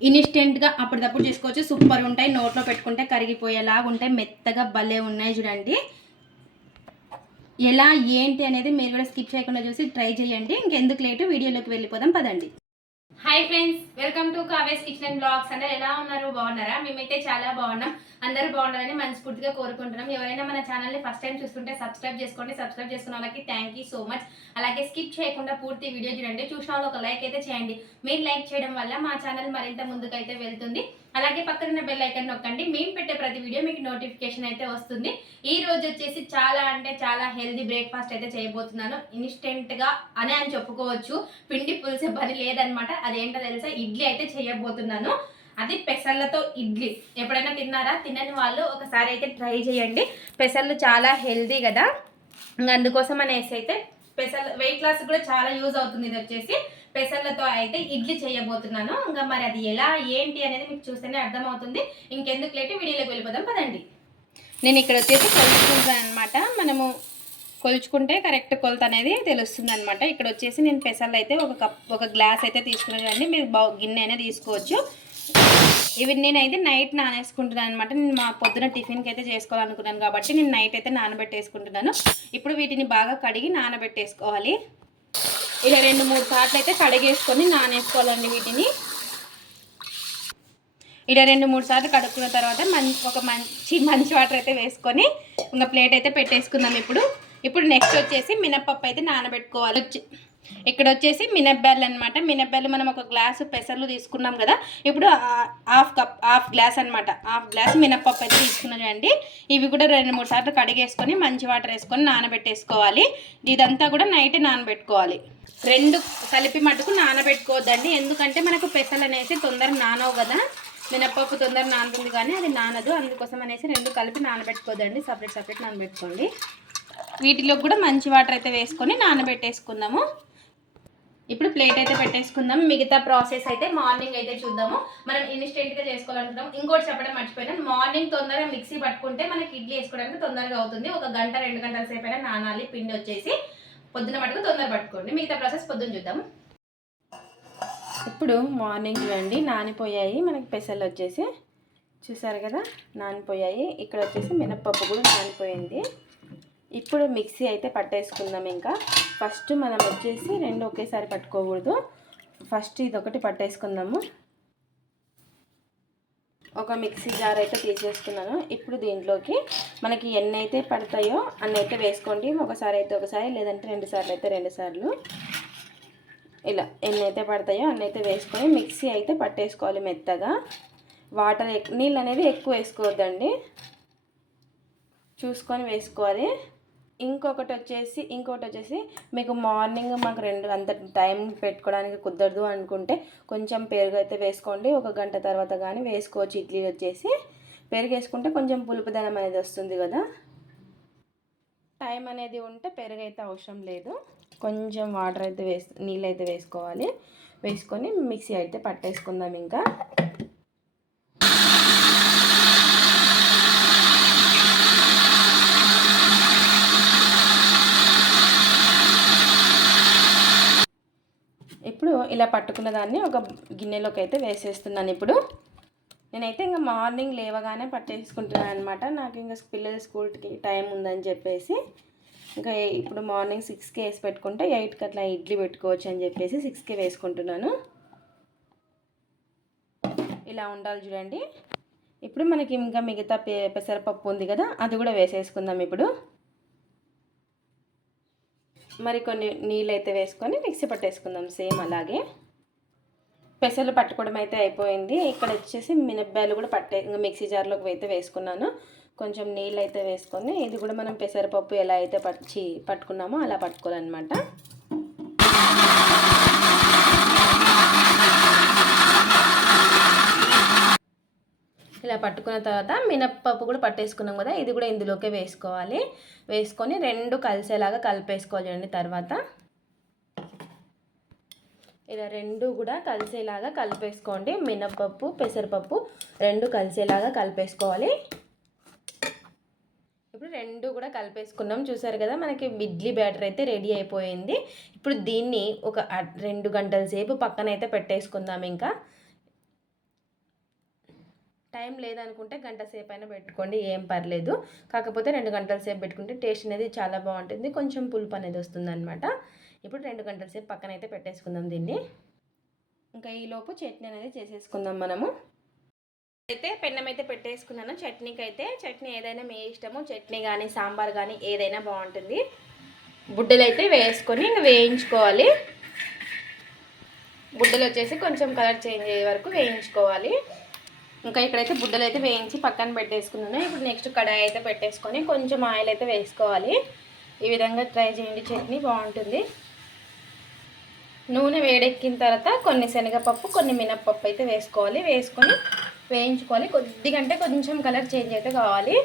ఇన్స్టెంట్గా అప్పటిదప్పుడు చేసుకోవచ్చు. సూపర్ ఉంటాయి. నోట్లో పెట్టుకుంటే కరిగిపోయేలాగా ఉంటాయి మెత్తగా భలే ఉన్నాయి చూడండి. ఎలా ఏంటి అనేది మీరు కూడా స్కిప్ చేయకుండా చూసి ట్రై చేయండి. ఇంకెందుకు లేటు? వీడియోలోకి వెళ్ళిపోదాం. పదండి. హాయ్ ఫ్రెండ్స్ వెల్కమ్ టు కావేస్ కిచెన్ అండ్ బ్లాగ్స్ అందరు ఎలా ఉన్నారు? బాగున్నారా? మేమైతే చాలా బాగున్నాం. అందరూ బాగుండాలని మనస్ఫూర్తిగా కోరుకుంటున్నాం. ఎవరైనా మన ఛానల్ని ఫస్ట్ టైం చూస్తుంటే సబ్స్క్రైబ్ చేసుకోండి. సబ్స్క్రైబ్ చేసుకున్న వాళ్ళకి థ్యాంక్ యూ సో మచ్ అలాగే స్కిప్ చేయకుండా పూర్తి వీడియో చూడండి. చూసిన వాళ్ళు ఒక లైక్ అయితే చేయండి. మీరు లైక్ చేయడం వల్ల మా ఛానల్ మరింత ముందుకైతే వెళ్తుంది. అలాగే పక్కన బెల్ ఐకన్ నొక్కండి. మేము పెట్టే ప్రతి వీడియో మీకు నోటిఫికేషన్ అయితే వస్తుంది. ఈ రోజు వచ్చేసి చాలా అంటే చాలా హెల్దీ బ్రేక్ఫాస్ట్ అయితే చేయబోతున్నాను. ఇన్స్టెంట్గా అని అని చెప్పుకోవచ్చు. పిండి పులిసే పని లేదనమాట అదేంటో తెలుసా? ఇడ్లీ అయితే చేయబోతున్నాను. అది పెసర్లతో ఇడ్లీ. ఎప్పుడైనా తిన్నారా? తినని వాళ్ళు ఒకసారి అయితే ట్రై చేయండి. పెసర్లు చాలా హెల్దీ కదా. ఇంకా అందుకోసం అనేసి అయితే పెసర్లు వెయిట్ లాస్ కూడా చాలా యూజ్ అవుతుంది ఇది వచ్చేసి. పెసర్లతో అయితే ఇడ్లీ చేయబోతున్నాను. ఇంకా మరి అది ఎలా ఏంటి అనేది మీకు చూస్తేనే అర్థమవుతుంది. ఇంకెందుకు లేట్ వీడియోలోకి వెళ్ళిపోదాం పదండి. నేను ఇక్కడ వచ్చేసి కొలుచుకుంటాను అనమాట మనము కొలుచుకుంటే కరెక్ట్ కొలత అనేది తెలుస్తుంది అనమాట ఇక్కడ వచ్చేసి నేను పెసర్లు అయితే ఒక కప్ ఒక గ్లాస్ అయితే తీసుకున్నాను మీరు బౌ గిన్నె అయినా తీసుకోవచ్చు. ఇవి నేనైతే నైట్ నానేసుకుంటున్నాను అనమాట నేను మా పొద్దున టిఫిన్కి అయితే చేసుకోవాలనుకున్నాను కాబట్టి నేను నైట్ అయితే నానబెట్టేసుకుంటున్నాను. ఇప్పుడు వీటిని బాగా కడిగి నానబెట్టేసుకోవాలి. ఇలా రెండు మూడు సార్లు అయితే కడిగేసుకొని నానేసుకోవాలండి వీటిని. ఇలా రెండు మూడు సార్లు కడుక్కున్న తర్వాత మంచి ఒక మంచి మంచి వాటర్ అయితే వేసుకొని ఇంకా ప్లేట్ అయితే పెట్టేసుకుందాం ఇప్పుడు. ఇప్పుడు నెక్స్ట్ వచ్చేసి మినప్పప్పు అయితే నానబెట్టుకోవాలి. వచ్చి ఇక్కడ వచ్చేసి మినప్పాలు అనమాట మినప్పాలు మనం ఒక గ్లాసు పెసర్లు తీసుకున్నాం కదా ఇప్పుడు హాఫ్ కప్ హాఫ్ గ్లాస్ అనమాట హాఫ్ గ్లాస్ మినప్పప్పు అయితే తీసుకున్నానండి ఇవి కూడా రెండు మూడు సార్లు కడిగేసుకొని మంచి వాటర్ వేసుకొని నానబెట్టేసుకోవాలి. ఇదంతా కూడా నైట్ నానబెట్టుకోవాలి. రెండు కలిపి మటుకు నానబెట్టుకోవద్దండి. ఎందుకంటే మనకు పెసలు అనేసి తొందరగా నానవు కదా. మినప్పప్పు తొందరగా నానుతుంది కానీ అది నానదు. అందుకోసం అనేసి రెండు కలిపి నానబెట్టుకోదండి సపరేట్ సపరేట్ నానబెట్టుకోండి. వీటిలో కూడా మంచి వాటర్ అయితే వేసుకొని నానబెట్టేసుకుందాము. ఇప్పుడు ప్లేట్ అయితే పెట్టేసుకుందాం. మిగతా ప్రాసెస్ అయితే మార్నింగ్ అయితే చూద్దాము. మనం ఇన్స్టెంట్గా చేసుకోవాలనుకుంటాం ఇంకోటి చెప్పడం మర్చిపోయినాను మార్నింగ్ తొందరగా మిక్సీ పట్టుకుంటే మనకి ఇడ్లీ వేసుకోవడానికి తొందరగా అవుతుంది. ఒక గంట రెండు గంటల సేపు అయినా నానాలి పిండి వచ్చేసి పొద్దున మటుకు తొందర పట్టుకోండి. మిగతా ప్రాసెస్ పొద్దున చూద్దాం ఇప్పుడు మార్నింగ్ చూడండి నానిపోయాయి. మనకి పెసలు వచ్చేసి చూసారు కదా? నానిపోయాయి. ఇక్కడ వచ్చేసి మినప్పప్పు కూడా నానిపోయింది. ఇప్పుడు మిక్సీ అయితే పట్టేసుకుందాం ఇంకా. ఫస్ట్ మనం వచ్చేసి రెండు ఒకేసారి పట్టుకోకూడదు. ఫస్ట్ ఇది ఒకటి పట్టేసుకుందాము. ఒక మిక్సీ జార్ అయితే తీసేసుకున్నాను. ఇప్పుడు దీంట్లోకి మనకి ఎన్ని అయితే పడతాయో అన్ని అయితే వేసుకోండి. ఒకసారి అయితే ఒకసారి లేదంటే రెండు సార్లు అయితే రెండు సార్లు. ఇలా ఎన్ని అయితే పడతాయో అన్ని అయితే వేసుకొని మిక్సీ అయితే పట్టేసుకోవాలి మెత్తగా. వాటర్ నీళ్ళు అనేది ఎక్కువ వేసుకోవద్దండి. చూసుకొని వేసుకోవాలి. ఇంకొకటి వచ్చేసి ఇంకొకటి వచ్చేసి మీకు మార్నింగ్ మాకు రెండు అంత టైం పెట్టుకోవడానికి కుదరదు అనుకుంటే కొంచెం పెరుగు అయితే వేసుకోండి. ఒక గంట తర్వాత కానీ వేసుకోవచ్చు. ఇడ్లీ వచ్చేసి పెరుగు వేసుకుంటే కొంచెం పులుపుదనం అనేది వస్తుంది కదా. టైం అనేది ఉంటే పెరుగు అయితే అవసరం లేదు. కొంచెం వాటర్ అయితే వేసు నీళ్ళు అయితే వేసుకోవాలి. వేసుకొని మిక్సీ అయితే పట్టేసుకుందాం ఇంకా ఇప్పుడు ఇలా పట్టుకున్న దాన్ని ఒక గిన్నెలోకి అయితే వేసేస్తున్నాను ఇప్పుడు. నేనైతే ఇంకా మార్నింగ్ లేవగానే పట్టేసుకుంటున్నాను అనమాట నాకు ఇంకా పిల్లలు స్కూల్కి టైం ఉందని చెప్పేసి ఇంకా ఇప్పుడు మార్నింగ్ సిక్స్కి వేసి పెట్టుకుంటే ఎయిట్కి అట్లా ఇడ్లీ పెట్టుకోవచ్చు అని చెప్పేసి సిక్స్కి వేసుకుంటున్నాను. ఇలా ఉండాలి చూడండి. ఇప్పుడు మనకి ఇంకా మిగతా పె పెసరపప్పు ఉంది కదా అది కూడా వేసేసుకుందాం ఇప్పుడు. మరి కొన్ని నీళ్ళు అయితే వేసుకొని మిక్సీ పట్టేసుకుందాం సేమ్ అలాగే. పెసలు పట్టుకోవడం అయితే అయిపోయింది. ఇక్కడ వచ్చేసి మినప్పాయలు కూడా పట్టే ఇంకా మిక్సీ జార్లోకి అయితే వేసుకున్నాను. కొంచెం నీళ్ళు అయితే వేసుకొని ఇది కూడా మనం పెసరపప్పు ఎలా అయితే పచ్చి పట్టుకున్నామో అలా పట్టుకోవాలన్నమాట. ఇలా పట్టుకున్న తర్వాత మినప్పప్పు కూడా పట్టేసుకున్నాం కదా ఇది కూడా ఇందులోకే వేసుకోవాలి. వేసుకొని రెండు కలిసేలాగా కలిపేసుకోవాలి అండి తర్వాత. ఇలా రెండు కూడా కలిసేలాగా కలిపేసుకోండి. మినప్పప్పు పెసరపప్పు రెండు కలిసేలాగా కలిపేసుకోవాలి. ఇప్పుడు రెండు కూడా కలిపేసుకున్నాం. చూసారు కదా మనకి ఇడ్లీ బ్యాటర్ అయితే రెడీ అయిపోయింది. ఇప్పుడు దీన్ని ఒక రెండు గంటల సేపు పక్కన అయితే పెట్టేసుకుందాం ఇంకా. టైం లేదనుకుంటే గంట సేపు అయినా పెట్టుకోండి ఏం పర్లేదు. కాకపోతే రెండు గంటల సేపు పెట్టుకుంటే టేస్ట్ అనేది చాలా బాగుంటుంది. కొంచెం పులుపు అనేది వస్తుంది అనమాట ఇప్పుడు రెండు గంటల సేపు పక్కన అయితే పెట్టేసుకుందాం దీన్ని. ఇంకా ఈలోపు చట్నీ అనేది చేసేసుకుందాం మనము. అయితే పెన్నం అయితే పెట్టేసుకున్నాను. చట్నీకి అయితే చట్నీ ఏదైనా మీ ఇష్టము చట్నీ కానీ సాంబార్ కానీ ఏదైనా బాగుంటుంది. బుడ్డలు అయితే వేసుకొని ఇంకా వేయించుకోవాలి. బుడ్డలు వచ్చేసి కొంచెం కలర్ చేంజ్ అయ్యే వరకు వేయించుకోవాలి. ఇంకా ఇక్కడైతే బుడ్డలు అయితే వేయించి పక్కన పెట్టేసుకున్నాను. ఇప్పుడు నెక్స్ట్ కడాయి అయితే పెట్టేసుకొని కొంచెం ఆయిల్ అయితే వేసుకోవాలి. ఈ విధంగా ట్రై చేయండి. చట్నీ బాగుంటుంది. నూనె వేడెక్కిన తర్వాత కొన్ని శనగపప్పు కొన్ని మినప్పప్పు అయితే వేసుకోవాలి. వేసుకొని వేయించుకోవాలి కొద్దిగంటే కొంచెం కలర్ చేంజ్ అయితే కావాలి.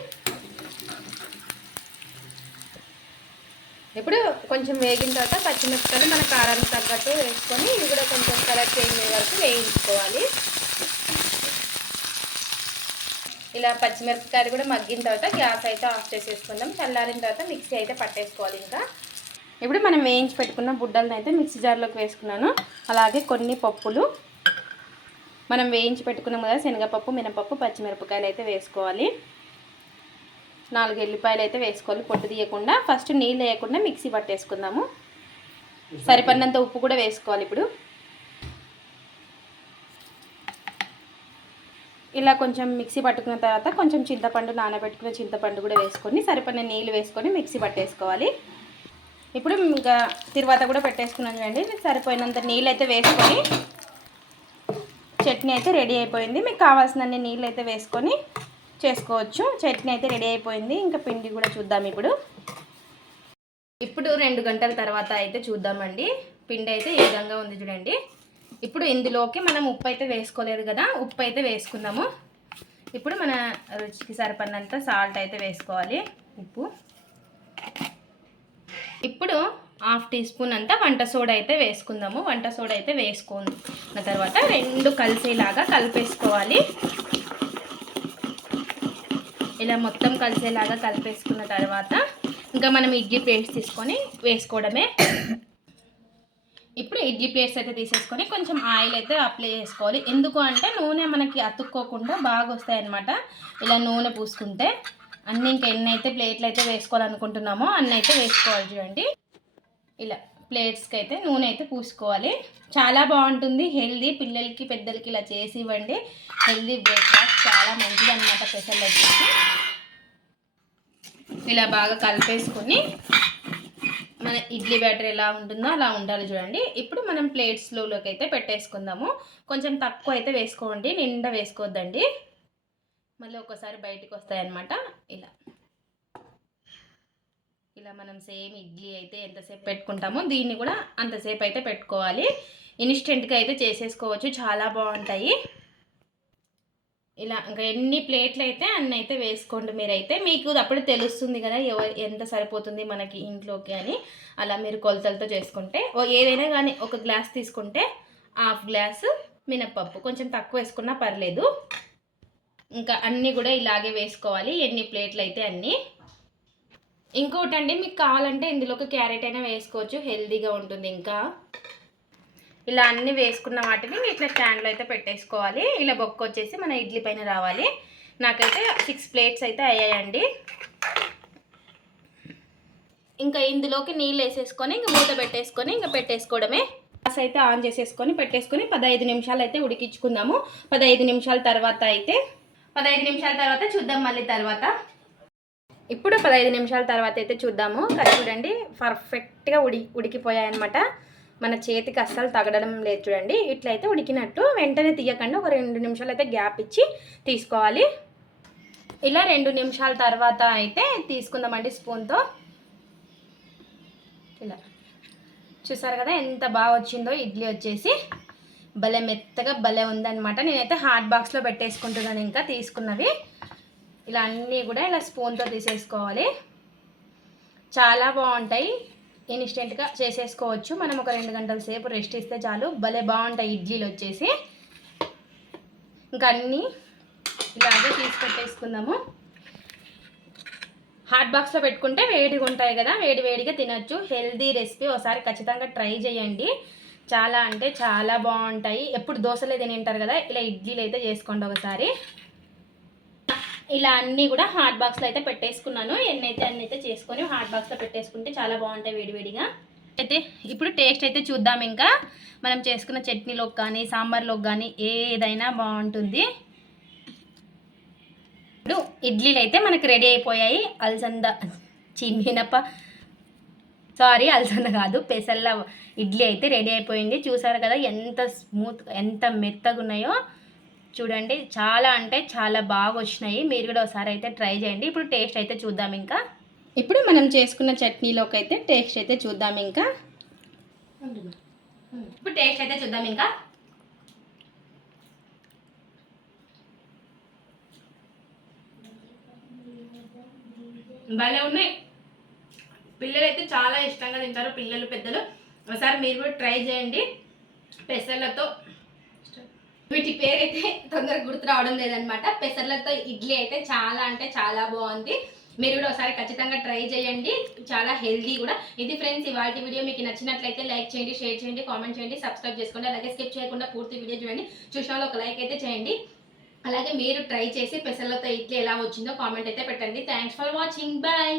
ఇప్పుడు కొంచెం వేగిన తర్వాత పచ్చిమిరపకాయలు మన కారానికి తగ్గట్టు వేసుకొని ఇవి కూడా కొంచెం కలర్ చేంజ్ అయ్యే వరకు వేయించుకోవాలి. ఇలా పచ్చిమిరపకాయలు కూడా మగ్గిన తర్వాత గ్యాస్ అయితే ఆఫ్ చేసేసుకుందాం. చల్లారిన తర్వాత మిక్సీ అయితే పట్టేసుకోవాలి ఇంకా. ఇప్పుడు మనం వేయించి పెట్టుకున్న బుడ్డలను అయితే మిక్సీ జార్లోకి వేసుకున్నాను. అలాగే కొన్ని పప్పులు. మనం వేయించి పెట్టుకున్నాం కదా శనగపప్పు మినపప్పు పచ్చిమిరపకాయలు అయితే వేసుకోవాలి. నాలుగు ఎల్లిపాయలు అయితే వేసుకోవాలి. పొట్టు తీయకుండా ఫస్ట్ నీళ్ళు వేయకుండా మిక్సీ పట్టేసుకుందాము. సరిపడినంత ఉప్పు కూడా వేసుకోవాలి ఇప్పుడు. ఇలా కొంచెం మిక్సీ పట్టుకున్న తర్వాత కొంచెం చింతపండు నానబెట్టుకున్న చింతపండు కూడా వేసుకొని సరిపడిన నీళ్ళు వేసుకొని మిక్సీ పట్టేసుకోవాలి. ఇప్పుడు ఇంకా తిరువాత కూడా పెట్టేసుకున్నాను చూడండి. సరిపోయినంత నీళ్ళు అయితే వేసుకొని చట్నీ అయితే రెడీ అయిపోయింది. మీకు కావాల్సినన్ని నీళ్ళు అయితే వేసుకొని చేసుకోవచ్చు. చట్నీ అయితే రెడీ అయిపోయింది. ఇంకా పిండి కూడా చూద్దాం ఇప్పుడు. ఇప్పుడు రెండు గంటల తర్వాత అయితే చూద్దామండి. పిండి అయితే ఈ విధంగా ఉంది చూడండి. ఇప్పుడు ఇందులోకి మనం ఉప్పు అయితే వేసుకోలేదు కదా ఉప్పు అయితే వేసుకుందాము. ఇప్పుడు మన రుచికి సరిపడినంత సాల్ట్ అయితే వేసుకోవాలి. ఉప్పు. ఇప్పుడు హాఫ్ టీ స్పూన్ అంతా వంట సోడా అయితే వేసుకుందాము. వంట సోడా అయితే వేసుకున్న తర్వాత రెండు కలిసేలాగా కలిపేసుకోవాలి. ఇలా మొత్తం కలిసేలాగా కలిపేసుకున్న తర్వాత ఇంకా మనం ఇడ్లీ పేస్ట్ తీసుకొని వేసుకోవడమే. ఇప్పుడు ఇడ్లీ ప్లేట్స్ అయితే తీసేసుకొని కొంచెం ఆయిల్ అయితే అప్లై చేసుకోవాలి. ఎందుకు అంటే నూనె మనకి అతుక్కోకుండా బాగా వస్తాయి అన్నమాట ఇలా నూనె పూసుకుంటే అన్నీ ఇంకా ఎన్ని అయితే ప్లేట్లు అయితే వేసుకోవాలనుకుంటున్నామో అన్నీ అయితే వేసుకోవాలి చూడండి. ఇలా ప్లేట్స్కి అయితే నూనె అయితే పూసుకోవాలి. చాలా బాగుంటుంది. హెల్దీ పిల్లలకి పెద్దలకి ఇలా చేసి ఇవ్వండి. హెల్దీ బ్రేక్ఫాస్ట్ చాలా మంచిది అనమాట స్పెషల్ వచ్చేసి ఇలా బాగా కలిపేసుకొని మన ఇడ్లీ బ్యాటర్ ఎలా ఉంటుందో అలా ఉండాలి చూడండి. ఇప్పుడు మనం ప్లేట్స్లోకి అయితే పెట్టేసుకుందాము. కొంచెం తక్కువ అయితే వేసుకోండి నిండా వేసుకోవద్దండి. మళ్ళీ ఒక్కసారి బయటకు వస్తాయన్నమాట. ఇలా. ఇలా మనం సేమ్ ఇడ్లీ అయితే ఎంతసేపు పెట్టుకుంటామో దీన్ని కూడా అంతసేపు అయితే పెట్టుకోవాలి. ఇన్స్టెంట్గా అయితే చేసేసుకోవచ్చు. చాలా బాగుంటాయి. ఇలా ఇంకా ఎన్ని ప్లేట్లు అయితే అన్ని అయితే వేసుకోండి మీరైతే. మీకు అప్పుడు తెలుస్తుంది కదా ఎవరు ఎంత సరిపోతుంది మనకి ఇంట్లోకి అని. అలా మీరు కొలతలతో చేసుకుంటే ఏదైనా కానీ ఒక గ్లాస్ తీసుకుంటే హాఫ్ గ్లాసు మినప్పప్పు. కొంచెం తక్కువ వేసుకున్నా పర్లేదు. ఇంకా అన్నీ కూడా ఇలాగే వేసుకోవాలి. ఎన్ని ప్లేట్లు అయితే అన్నీ. ఇంకోటండి మీకు కావాలంటే ఇందులోకి క్యారెట్ అయినా వేసుకోవచ్చు. హెల్దీగా ఉంటుంది ఇంకా. ఇలా అన్నీ వేసుకున్న వాటిని ఇట్లా స్టాండ్లో అయితే పెట్టేసుకోవాలి. ఇలా బొక్క వచ్చేసి మన ఇడ్లీ పైన రావాలి. నాకైతే సిక్స్ ప్లేట్స్ అయితే అయ్యాయండి. ఇంకా ఇందులోకి నీళ్ళు వేసేసుకొని ఇంకా మూత పెట్టేసుకొని ఇంకా పెట్టేసుకోవడమే. గ్యాస్ అయితే ఆన్ చేసేసుకొని పెట్టేసుకొని పదహైదు నిమిషాలు అయితే ఉడికించుకుందాము. పదహైదు నిమిషాల తర్వాత అయితే పదహైదు నిమిషాల తర్వాత చూద్దాం మళ్ళీ తర్వాత. ఇప్పుడు పదహైదు నిమిషాల తర్వాత అయితే చూద్దాము. కదా చూడండి పర్ఫెక్ట్గా ఉడి ఉడికిపోయాయన్నమాట. మన చేతికి అస్సలు తగడడం లేదు చూడండి. ఇట్లయితే ఉడికినట్టు వెంటనే తీయకండి. ఒక రెండు నిమిషాలు అయితే గ్యాప్ ఇచ్చి తీసుకోవాలి. ఇలా రెండు నిమిషాల తర్వాత అయితే తీసుకుందామండి స్పూన్తో. ఇలా. చూసారు కదా ఎంత బాగా వచ్చిందో ఇడ్లీ వచ్చేసి. భలే మెత్తగా భలే ఉందన్నమాట. నేనైతే హాట్ బాక్స్లో పెట్టేసుకుంటున్నాను ఇంకా తీసుకున్నవి. ఇలా అన్నీ కూడా ఇలా స్పూన్తో తీసేసుకోవాలి. చాలా బాగుంటాయి. ఇన్స్టెంట్గా చేసేసుకోవచ్చు. మనం ఒక రెండు గంటల సేపు రెస్ట్ ఇస్తే చాలు. భలే బాగుంటాయి ఇడ్లీలు వచ్చేసి. ఇంకా అన్నీ ఇలాగే తీసి పెట్టేసుకుందాము హాట్ బాక్స్లో పెట్టుకుంటే వేడిగా ఉంటాయి కదా. వేడి వేడిగా తినొచ్చు. హెల్దీ రెసిపీ ఒకసారి ఖచ్చితంగా ట్రై చేయండి. చాలా అంటే చాలా బాగుంటాయి. ఎప్పుడు దోశలే తిని ఉంటారు కదా. ఇలా ఇడ్లీలు అయితే చేసుకోండి ఒకసారి. ఇలా అన్నీ కూడా హాట్ బాక్స్లో అయితే పెట్టేసుకున్నాను. ఎన్నైతే అన్నైతే అయితే చేసుకొని హాట్ బాక్స్లో పెట్టేసుకుంటే చాలా బాగుంటాయి వేడివేడిగా అయితే ఇప్పుడు టేస్ట్ అయితే చూద్దాం ఇంకా. మనం చేసుకున్న చట్నీలోకి కానీ సాంబార్లోకి కానీ ఏదైనా బాగుంటుంది. ఇప్పుడు ఇడ్లీలు అయితే మనకు రెడీ అయిపోయాయి. అలసంద చిన్నప్ప సారీ అలసంద కాదు పెసల్ల ఇడ్లీ అయితే రెడీ అయిపోయింది. చూసారు కదా ఎంత స్మూత్ ఎంత మెత్తగా ఉన్నాయో. చూడండి చాలా అంటే చాలా బాగా వచ్చినాయి మీరు కూడా ఒకసారి అయితే ట్రై చేయండి. ఇప్పుడు టేస్ట్ అయితే చూద్దాం ఇంకా. ఇప్పుడు మనం చేసుకున్న చట్నీలోకి అయితే టేస్ట్ అయితే చూద్దాం ఇంకా. ఇప్పుడు టేస్ట్ అయితే చూద్దాం ఇంకా. భలే ఉన్నాయి. పిల్లలు అయితే చాలా ఇష్టంగా తింటారు పిల్లలు పెద్దలు. ఒకసారి మీరు కూడా ట్రై చేయండి. పెసర్లతో వీటి పేరు అయితే తొందరగా గుర్తు రావడం లేదనమాట పెసర్లతో ఇడ్లీ అయితే చాలా అంటే చాలా బాగుంది. మీరు కూడా ఒకసారి ఖచ్చితంగా ట్రై చేయండి. చాలా హెల్దీ కూడా. ఇది ఫ్రెండ్స్ ఇవాళ వీడియో మీకు నచ్చినట్లయితే లైక్ చేయండి షేర్ చేయండి కామెంట్ చేయండి సబ్స్క్రైబ్ చేసుకోండి. అలాగే స్కిప్ చేయకుండా పూర్తి వీడియో చూడండి. చూసిన ఒక లైక్ అయితే చేయండి. అలాగే మీరు ట్రై చేసి పెసర్లతో ఇడ్లీ ఎలా వచ్చిందో కామెంట్ అయితే పెట్టండి. Thanks for watching bye